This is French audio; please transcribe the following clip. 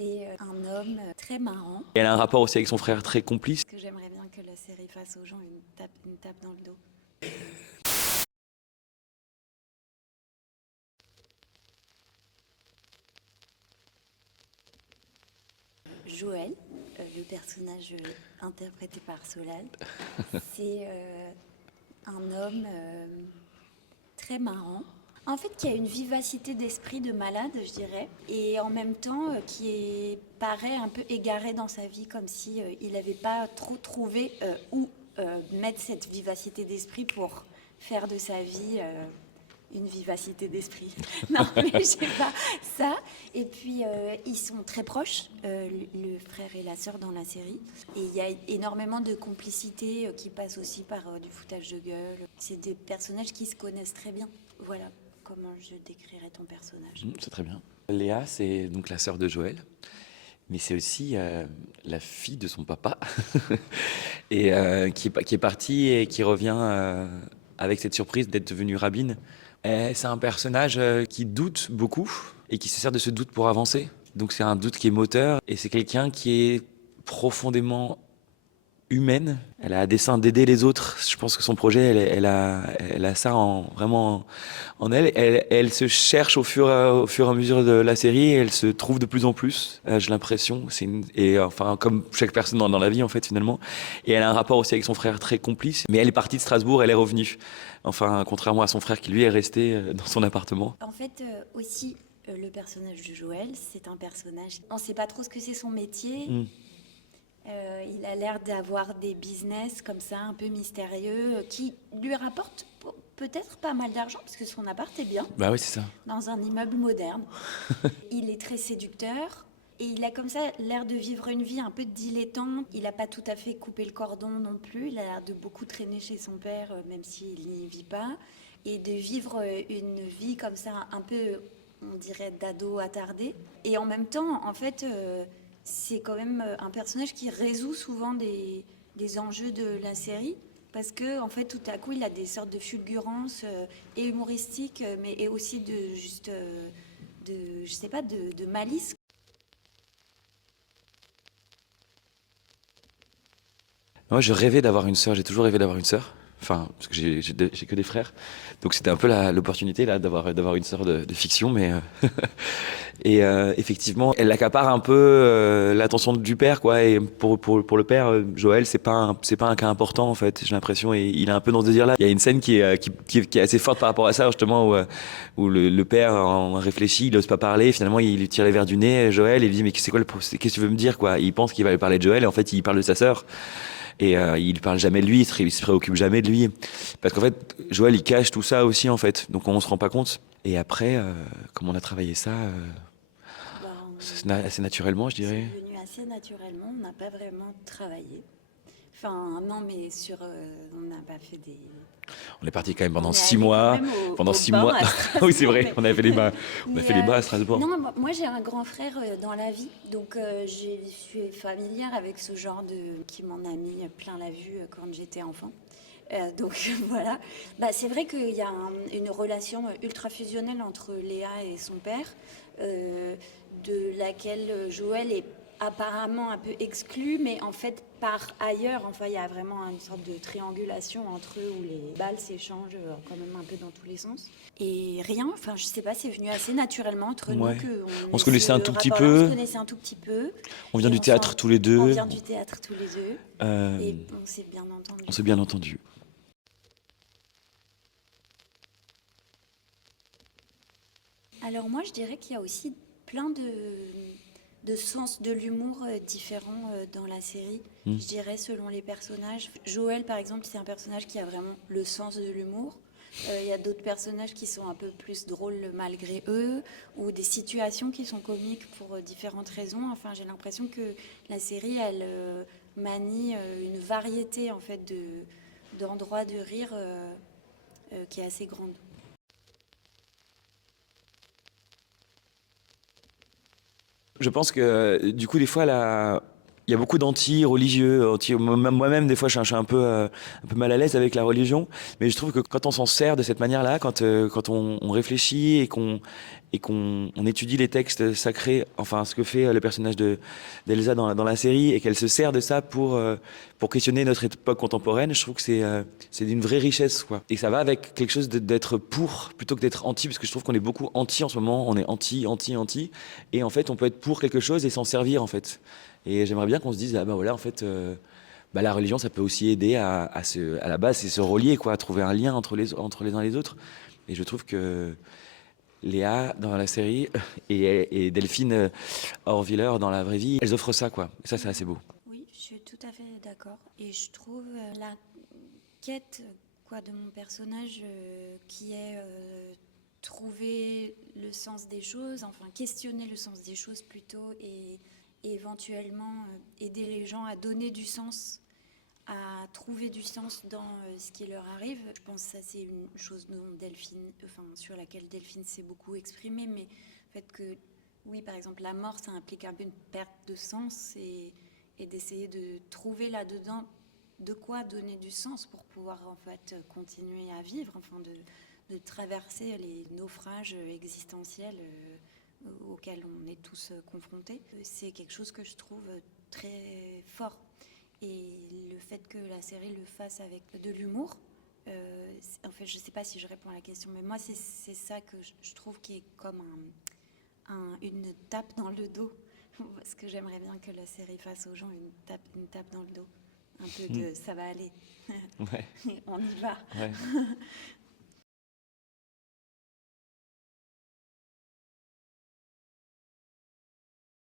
C'est un homme très marrant. Et elle a un rapport aussi avec son frère très complice. Que j'aimerais bien que la série fasse aux gens une tape dans le dos. Joël, le personnage interprété par Solal, c'est un homme très marrant. En fait, qui a une vivacité d'esprit de malade, je dirais, et en même temps paraît un peu égaré dans sa vie, comme si il n'avait pas trop trouvé où mettre cette vivacité d'esprit pour faire de sa vie une vivacité d'esprit. Non, mais je sais pas ça. Et puis, ils sont très proches, le frère et la sœur dans la série. Et il y a énormément de complicité qui passe aussi par du foutage de gueule. C'est des personnages qui se connaissent très bien. Voilà comment je décrirais ton personnage. C'est très bien. Léa, c'est donc la sœur de Joël, mais c'est aussi la fille de son papa, et qui est partie et qui revient avec cette surprise d'être devenue rabbine. Et c'est un personnage qui doute beaucoup et qui se sert de ce doute pour avancer. Donc c'est un doute qui est moteur et c'est quelqu'un qui est profondément humaine. Elle a à dessein d'aider les autres. Je pense que son projet, elle a ça vraiment en elle. Elle se cherche au fur et à mesure de la série. Elle se trouve de plus en plus. J'ai l'impression. Et enfin, comme chaque personne dans la vie, en fait, finalement. Et elle a un rapport aussi avec son frère très complice. Mais elle est partie de Strasbourg. Elle est revenue. Enfin, contrairement à son frère qui lui est resté dans son appartement. En fait, aussi, le personnage de Joël, c'est un personnage. On ne sait pas trop ce que c'est son métier. Il a l'air d'avoir des business comme ça, un peu mystérieux, qui lui rapportent peut-être pas mal d'argent, parce que son appart est bien, Bah oui, c'est ça. dans un immeuble moderne. Il est très séducteur, et il a comme ça l'air de vivre une vie un peu dilettante. Il n'a pas tout à fait coupé le cordon non plus, il a l'air de beaucoup traîner chez son père, même s'il n'y vit pas, et de vivre une vie comme ça, un peu, on dirait, d'ado attardé. Et en même temps, en fait... c'est quand même un personnage qui résout souvent des enjeux de la série parce que en fait tout à coup il a des sortes de fulgurances et humoristiques mais et aussi de juste de je sais pas de malice. Moi, je rêvais d'avoir une sœur. J'ai toujours rêvé d'avoir une sœur. Enfin, parce que j'ai que des frères. Donc c'était un peu l'opportunité là d'avoir une sœur de fiction, mais et effectivement, elle accapare un peu l'attention du père, quoi. Et pour le père, Joël, c'est pas un cas important en fait. J'ai l'impression, et il est un peu dans ce désir-là. Il y a une scène qui est assez forte par rapport à ça, justement, où le père en réfléchit, il n'ose pas parler. Finalement, il lui tire les verres du nez, Joël, et il lui dit mais c'est quoi qu'est-ce que tu veux me dire, quoi. Il pense qu'il va lui parler de Joël, et en fait, il parle de sa sœur. Et il parle jamais de lui, il se préoccupe jamais de lui. Parce qu'en fait, Joël, il cache tout ça aussi, en fait. Donc on se rend pas compte. Et après, comme on a travaillé ça, Ben, assez naturellement, je c'est dirais. venu assez naturellement, on n'a pas vraiment travaillé. Enfin non mais on n'a pas fait des. On est parti quand même On pendant est six allé quand mois. même Pendant au six bain mois. à Oui, c'est Strasbourg. vrai. On avait fait les bas. On a Mais, fait les bas à Strasbourg. non, moi j'ai un grand frère dans la vie, donc je suis familière avec ce genre de qui m'en a mis plein la vue quand j'étais enfant. Donc voilà, bah, c'est vrai qu'il y a une relation ultra fusionnelle entre Léa et son père, de laquelle Joël est apparemment un peu exclu, mais en fait par ailleurs, enfin il y a vraiment une sorte de triangulation entre eux où les balles s'échangent quand même un peu dans tous les sens. Et rien, enfin je sais pas, c'est venu assez naturellement entre nous Ouais. qu'on On ait se connaissait un ce tout petit rapport-là, on se peu. connaissait un tout petit peu, On vient et du théâtre tous les on deux. vient du théâtre tous les deux, Euh, et on s'est bien on entendu. s'est bien entendu. Alors moi, je dirais qu'il y a aussi plein de sens de l'humour différents dans la série. Je dirais selon les personnages. Joël, par exemple, c'est un personnage qui a vraiment le sens de l'humour. Il y a d'autres personnages qui sont un peu plus drôles malgré eux, ou des situations qui sont comiques pour différentes raisons. Enfin, j'ai l'impression que la série, elle manie une variété en fait d'endroits de rire qui est assez grande. Je pense que du coup, des fois, il y a beaucoup d'anti-religieux. Moi-même, des fois, je suis un peu mal à l'aise avec la religion. Mais je trouve que quand on s'en sert de cette manière-là, quand on réfléchit et qu'on étudie les textes sacrés, enfin, ce que fait le personnage d'Elsa dans la série, et qu'elle se sert de ça pour questionner notre époque contemporaine, je trouve que c'est d'une vraie richesse, quoi. Et ça va avec quelque chose d'être pour plutôt que d'être anti, parce que je trouve qu'on est beaucoup anti en ce moment. On est anti, anti, anti. Et en fait, on peut être pour quelque chose et s'en servir, en fait. Et j'aimerais bien qu'on se dise, ah bah voilà, en fait, bah la religion, ça peut aussi aider à la base, c'est se relier, quoi, à trouver un lien entre les uns et les autres. Et je trouve que Léa, dans la série, et Delphine Horviller, dans la vraie vie, elles offrent ça, quoi. Et ça, c'est assez beau. Oui, je suis tout à fait d'accord. Et je trouve la quête quoi, de mon personnage qui est trouver le sens des choses, enfin questionner le sens des choses plutôt, et éventuellement aider les gens à donner du sens, à trouver du sens dans ce qui leur arrive. Je pense que ça c'est une chose dont Delphine, enfin sur laquelle Delphine s'est beaucoup exprimée, mais le fait que oui, par exemple, la mort, ça implique un peu une perte de sens, et d'essayer de trouver là-dedans de quoi donner du sens pour pouvoir en fait continuer à vivre, enfin de traverser les naufrages existentiels auxquels on est tous confrontés. C'est quelque chose que je trouve très fort. Et le fait que la série le fasse avec de l'humour, en fait, je ne sais pas si je réponds à la question, mais moi, c'est ça que je trouve qui est comme une tape dans le dos. Parce que j'aimerais bien que la série fasse aux gens une tape dans le dos. Un peu de ça va aller. Ouais. On y va. Ouais.